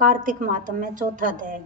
कार्तिक मातम में चौथा अध्याय।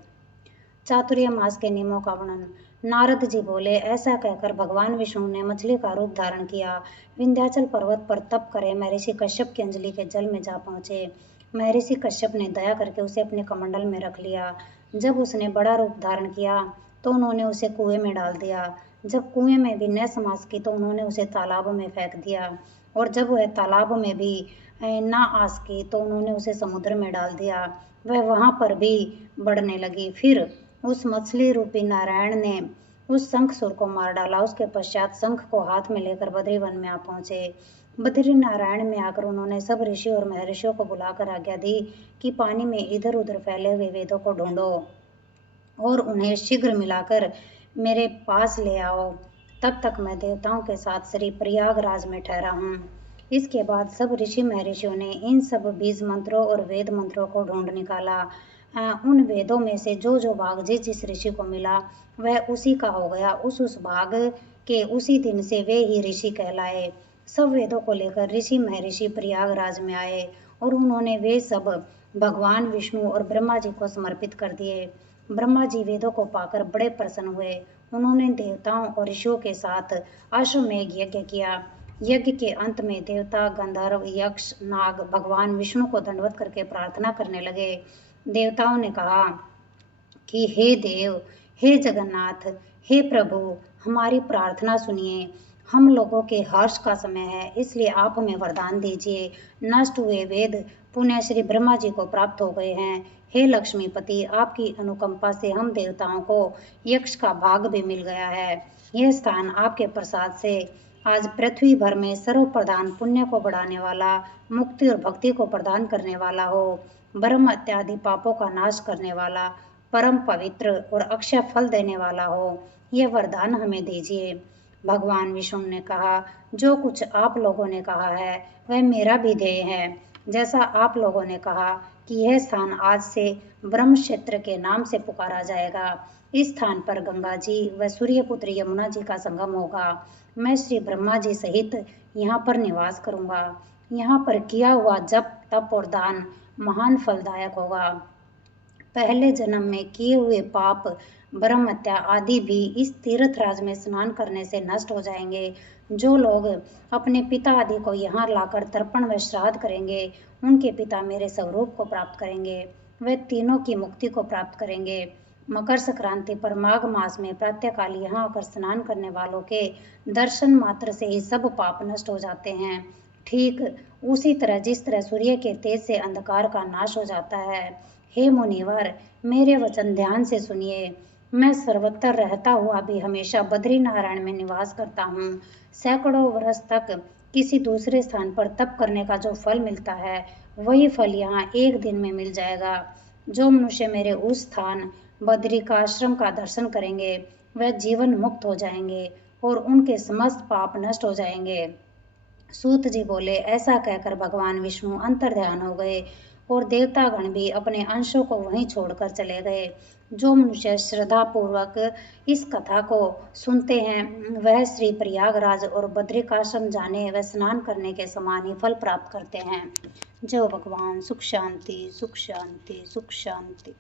चातुर्य मास के नियमों का वर्णन। नारद जी बोले, ऐसा कहकर भगवान विष्णु ने मछली का रूप धारण किया। विंध्याचल पर्वत पर तप करे महर्षि कश्यप की अंजलि के जल में जा पहुंचे। महर्षि कश्यप ने दया करके उसे अपने कमंडल में रख लिया। जब उसने बड़ा रूप धारण किया तो उन्होंने उसे कुएं में डाल दिया। जब कुएं में भी न समझ सकी तो उन्होंने उसे तालाब में फेंक दिया, और जब वह तालाब में भी ना आ सकी तो उन्होंने उसे समुद्र में डाल दिया। वह वहां पर भी बढ़ने लगी। फिर उस मछली रूपी नारायण ने उस शंखसुर को मार डाला। उसके पश्चात शंख को हाथ में लेकर बद्री वन में आ पहुंचे। बद्री नारायण में आकर उन्होंने सब ऋषि और महर्षियों को बुलाकर आज्ञा दी कि पानी में इधर उधर फैले हुए वेदों को ढूंढो और उन्हें शीघ्र मिलाकर मेरे पास ले आओ। तब तक मैं देवताओं के साथ श्री प्रयागराज में ठहरा हूँ। इसके बाद सब ऋषि महर्षियों ने इन सब बीज मंत्रों और वेद मंत्रों को ढूंढ निकाला। उन वेदों में से जो भाग जिस जिस ऋषि को मिला वह उसी का हो गया। उस भाग के उसी दिन से वे ही ऋषि कहलाए। सब वेदों को लेकर ऋषि महर्षि प्रयागराज में आए और उन्होंने वे सब भगवान विष्णु और ब्रह्मा जी को समर्पित कर दिए। ब्रह्मा जी वेदों को पाकर बड़े प्रसन्न हुए। उन्होंने देवताओं और ऋषियों के साथ अश्वमेघ यज्ञ किया। यज्ञ के अंत में देवता, गंधर्व, यक्ष, नाग भगवान विष्णु को दंडवत करके प्रार्थना करने लगे। देवताओं ने कहा कि हे देव, हे जगन्नाथ, हे प्रभु, हमारी प्रार्थना सुनिए। हम लोगों के हर्ष का समय है, इसलिए आप हमें वरदान दीजिए। नष्ट हुए वेद पुण्य श्री ब्रह्मा जी को प्राप्त हो गए हैं। हे लक्ष्मीपति, आपकी अनुकंपा से हम देवताओं को यक्ष का भाग भी मिल गया है। यह स्थान आपके प्रसाद से आज पृथ्वी भर में सर्व प्रधान, पुण्य को बढ़ाने वाला, मुक्ति और भक्ति को प्रदान करने वाला हो, ब्रह्म इत्यादि पापों का नाश करने वाला, परम पवित्र और अक्षय फल देने वाला हो। यह वरदान हमें दीजिए। भगवान विष्णु ने कहा, जो कुछ आप लोगों ने कहा है वह मेरा भी ध्येय है। जैसा आप लोगों ने कहा कि यह स्थान आज से ब्रह्म क्षेत्र के नाम से पुकारा जाएगा। इस स्थान पर गंगा जी व सूर्यपुत्र यमुना जी का संगम होगा। मैं श्री ब्रह्मा जी सहित यहाँ पर निवास करूँगा। यहाँ पर किया हुआ जप, तप और दान महान फलदायक होगा। पहले जन्म में किए हुए पाप, ब्रह्म हत्या आदि भी इस तीर्थराज में स्नान करने से नष्ट हो जाएंगे। जो लोग अपने पिता आदि को यहाँ लाकर तर्पण व श्राद्ध करेंगे, उनके पिता मेरे स्वरूप को प्राप्त करेंगे। वे तीनों की मुक्ति को प्राप्त करेंगे। मकर संक्रांति पर माघ मास में प्रातःकाल यहाँ आकर स्नान करने वालों के दर्शन मात्र से ही सब पाप नष्ट हो जाते हैं। ठीक उसी तरह जिस तरह सूर्य के तेज से अंधकार का नाश हो जाता है। हे मुनिवर, मेरे वचन ध्यान से सुनिए। मैं सर्वत्र रहता हुआ भी हमेशा बद्री नारायण में निवास करता हूँ। सैकड़ों वर्ष तक किसी दूसरे स्थान पर तप करने का जो फल मिलता है, वही फल यहाँ एक दिन में मिल जाएगा। जो मनुष्य मेरे उस स्थान बद्रिकाश्रम का दर्शन करेंगे, वह जीवन मुक्त हो जाएंगे और उनके समस्त पाप नष्ट हो जाएंगे। सूत जी बोले, ऐसा कहकर भगवान विष्णु अंतर्ध्यान हो गए और देवतागण भी अपने अंशों को वहीं छोड़कर चले गए। जो मनुष्य श्रद्धा पूर्वक इस कथा को सुनते हैं, वह श्री प्रयागराज और बद्रिकाश्रम जाने व स्नान करने के समान ही फल प्राप्त करते हैं। जय भगवान। सुख शांति, सुख शांति, सुख शांति।